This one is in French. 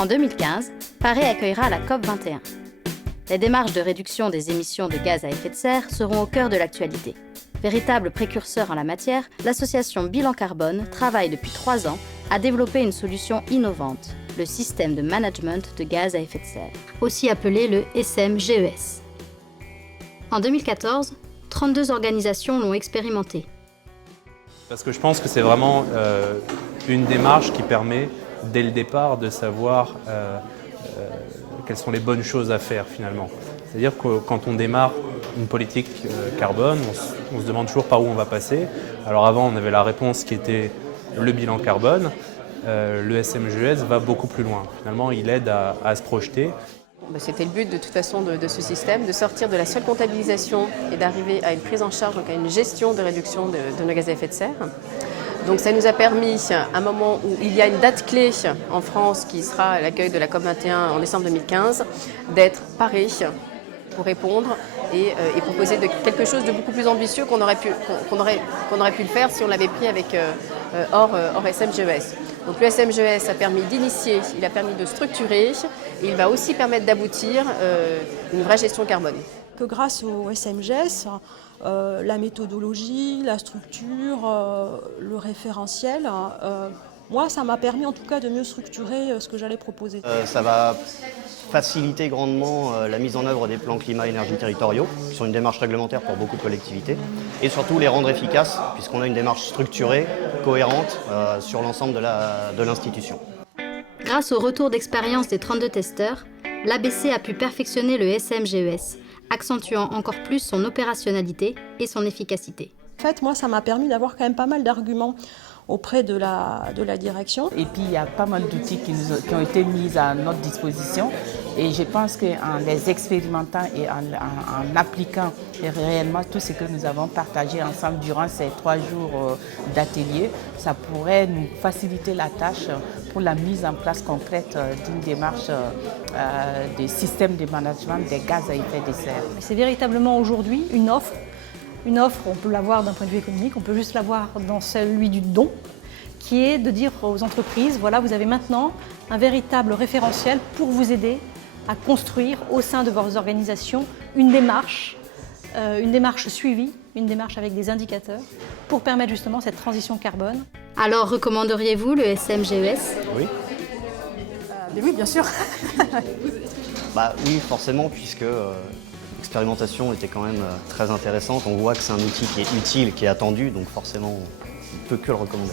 En 2015, Paris accueillera la COP21. Les démarches de réduction des émissions de gaz à effet de serre seront au cœur de l'actualité. Véritable précurseur en la matière, l'association Bilan Carbone travaille depuis 3 ans à développer une solution innovante, le système de management de gaz à effet de serre, aussi appelé le SMGES. En 2014, 32 organisations l'ont expérimenté. Parce que je pense que c'est vraiment une démarche qui permet, dès le départ, de savoir quelles sont les bonnes choses à faire finalement. C'est-à-dire que quand on démarre une politique carbone, on se demande toujours par où on va passer. Alors avant, on avait la réponse qui était le bilan carbone. Le SMGES va beaucoup plus loin. Finalement, il aide à se projeter. C'était le but de toute façon de ce système, de sortir de la seule comptabilisation et d'arriver à une prise en charge, donc à une gestion de réduction de nos gaz à effet de serre. Donc ça nous a permis, à un moment où il y a une date clé en France qui sera l'accueil de la COP21 en décembre 2015, d'être paré pour répondre et proposer quelque chose de beaucoup plus ambitieux qu'on aurait pu le faire si on l'avait pris avec hors SMGES. Donc le SMGES a permis d'initier, il a permis de structurer et il va aussi permettre d'aboutir une vraie gestion carbone. Que grâce au SMGES, la méthodologie, la structure, le référentiel, moi ça m'a permis en tout cas de mieux structurer ce que j'allais proposer. Ça va faciliter grandement la mise en œuvre des plans climat-énergie territoriaux, qui sont une démarche réglementaire pour beaucoup de collectivités, et surtout les rendre efficaces, puisqu'on a une démarche structurée, cohérente sur l'ensemble de l'institution. Grâce au retour d'expérience des 32 testeurs, l'ABC a pu perfectionner le SMGES, accentuant encore plus son opérationnalité et son efficacité. En fait, moi, ça m'a permis d'avoir quand même pas mal d'arguments auprès de la direction. Et puis, il y a pas mal d'outils qui ont été mis à notre disposition. Et je pense qu'en les expérimentant et en appliquant réellement tout ce que nous avons partagé ensemble durant ces 3 jours d'atelier, ça pourrait nous faciliter la tâche pour la mise en place concrète d'une démarche de système de management des gaz à effet de serre. C'est véritablement aujourd'hui une offre. Une offre, on peut l'avoir d'un point de vue économique, on peut juste l'avoir dans celui du don, qui est de dire aux entreprises, voilà, vous avez maintenant un véritable référentiel pour vous aider à construire au sein de vos organisations une démarche suivie, une démarche avec des indicateurs pour permettre justement cette transition carbone. Alors, recommanderiez-vous le SMGES ? Oui. Oui, bien sûr. Oui, forcément, puisque l'expérimentation était quand même très intéressante. On voit que c'est un outil qui est utile, qui est attendu, donc forcément, on ne peut que le recommander.